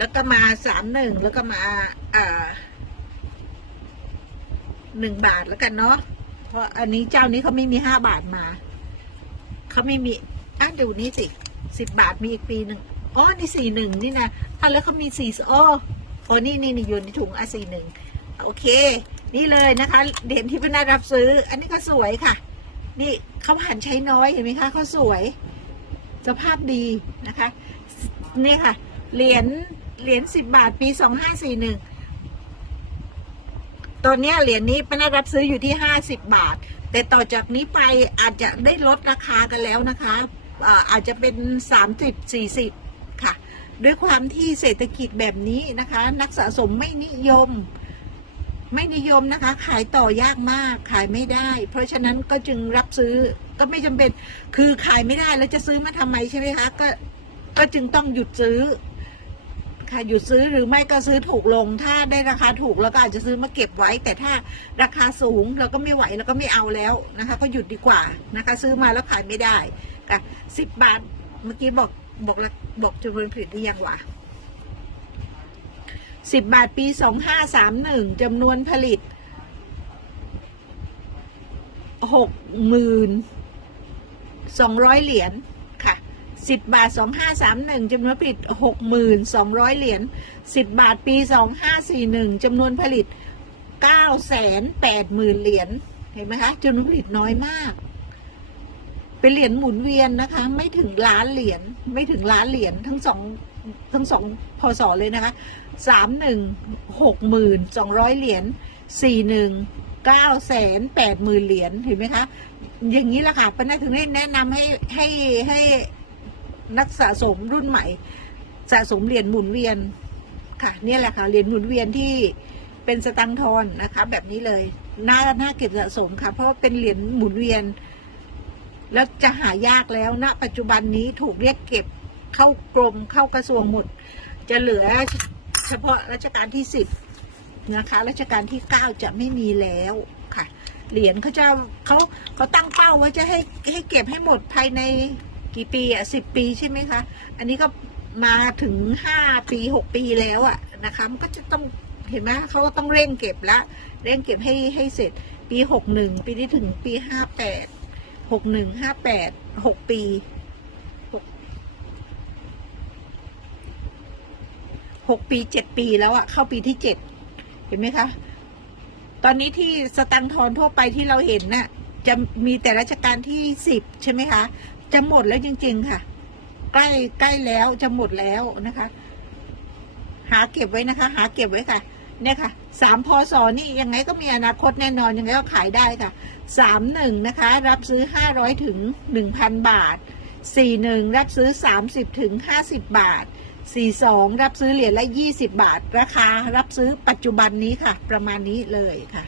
แล้วก็มาสามหนึ่งแล้วก็มาอ่าหนึ่งบาทแล้วกันเนาะเพราะอันนี้เจ้านี้เขาไม่มีห้าบาทมาเขาไม่มีอะดูนี่สิสิบบาทมีอีกปีหนึ่งอ๋อนี่สี่หนึ่งนี่นะอะแล้วเขามีสี่อ๋ออ๋อนี่นี่นี่อยู่ในถุงอะสี่หนึ่งโอเค นี่เลยนะคะเหรียญที่เป็นน่ารับซื้อ อันนี้ก็สวยค่ะ นี่เขาผ่านใช้น้อยเห็นไหมคะเขาสวย สภาพดีนะคะ นี่ค่ะ เหรียญ เหรียญสิบบาทปีสองห้าสี่หนึ่งตอนนี้เหรียญนี้เป็นรับซื้ออยู่ที่ห้าสิบบาท แต่ต่อจากนี้ไปอาจจะได้ลดราคากันแล้วนะคะอาจจะเป็นสามสิบสี่สิบค่ะ ด้วยความที่เศรษฐกิจแบบนี้นะคะ นักสะสมไม่นิยมไม่นิยมนะคะ ขายต่อยากมากขายไม่ได้ เพราะฉะนั้นก็จึงรับซื้อก็ไม่จำเป็นคือขายไม่ได้แล้วจะซื้อมาทำไมใช่ไหมคะก็ก็จึงต้องหยุดซื้อ ค่ะหยุดซื้อหรือไม่ก็ซื้อถูกลง ถ้าได้ราคาถูกแล้วก็อาจจะซื้อมาเก็บไว้ แต่ถ้าราคาสูงเราก็ไม่ไหวเราก็ไม่เอาแล้วนะคะ ก็หยุดดีกว่านะคะ ซื้อมาแล้วขายไม่ได้ค่ะสิบบาทเมื่อกี้บอกบอกบอกจำนวนผลิตหรือยังวะสิบบาทปีสองห้าสามหนึ่งจำนวนผลิตหกหมื่นสองร้อยเหรียญ ค่ะสิบบาทสองห้าสามหนึ่งจำนวนผลิตหกหมื่นสองร้อยเหรียญสิบบาทปีสองห้าสี่หนึ่งจำนวนผลิตเก้าแสนแปดหมื่นเหรียญ เห็นไหมคะจำนวนผลิตน้อยมาก เป็นเหรียญหมุนเวียนนะคะ ไม่ถึงล้านเหรียญ ไม่ถึงล้านเหรียญทั้งสองทั้งสองพศเลยนะคะสามหนึ่งหกหมื่นสองร้อยเหรียญสี่หนึ่งเก้าแสนแปดหมื่นเหรียญ เห็นไหมคะอย่างนี้แหละค่ะป้านาถึงได้แนะนำให้ให้ให้ นักสะสมรุ่นใหม่ สะสมเหรียญหมุนเวียนค่ะนี่แหละค่ะเหรียญหมุนเวียนที่เป็นสตังค์ทอนนะคะ แบบนี้เลยน่าน่าเก็บสะสมค่ะ เพราะว่าเป็นเหรียญหมุนเวียน แล้วจะหายากแล้วณปัจจุบันนี้ถูกเรียกเก็บเข้ากรมเข้ากระทรวงหมด จะเหลือเฉพาะรัชกาลที่สิบนะคะรัชกาลที่เก้าจะไม่มีแล้วค่ะ เหรียญเขาจะเขาเขาตั้งเป้าว่าจะให้ให้เก็บให้หมดภายใน กี่ปีอะสิบปีใช่ไหมคะ อันนี้ก็มาถึงห้าปีหกปีแล้วอะนะคะ มันก็จะต้องเห็นไหมเขาก็ต้องเร่งเก็บละเร่งเก็บให้ให้เสร็จปีหกหนึ่งปีที่ถึงปีห้าแปดหกหนึ่งห้าแปดหกปีหกปีเจ็ดปีแล้วอะเข้าปีที่เจ็ดเห็นไหมคะ ตอนนี้ที่สแตังค์ทอนทั่วไปที่เราเห็นน่ะจะมีแต่รัชกาลที่สิบใช่ไหมคะ จะหมดแล้วจริง ๆ ค่ะ ใกล้ใกล้แล้วจะหมดแล้วนะคะ หาเก็บไว้นะคะ หาเก็บไว้ค่ะ เนี่ยค่ะสามพศนี่ยังไงก็มีอนาคตแน่นอนยังไงก็ขายได้ค่ะสามหนึ่งนะคะ รับซื้อห้าร้อยถึงหนึ่งพันบาทสี่หนึ่งรับซื้อสามสิบถึงห้าสิบบาทสี่สองรับซื้อเหรียญละยี่สิบบาท ราคารับซื้อปัจจุบันนี้ค่ะ ประมาณนี้เลยค่ะ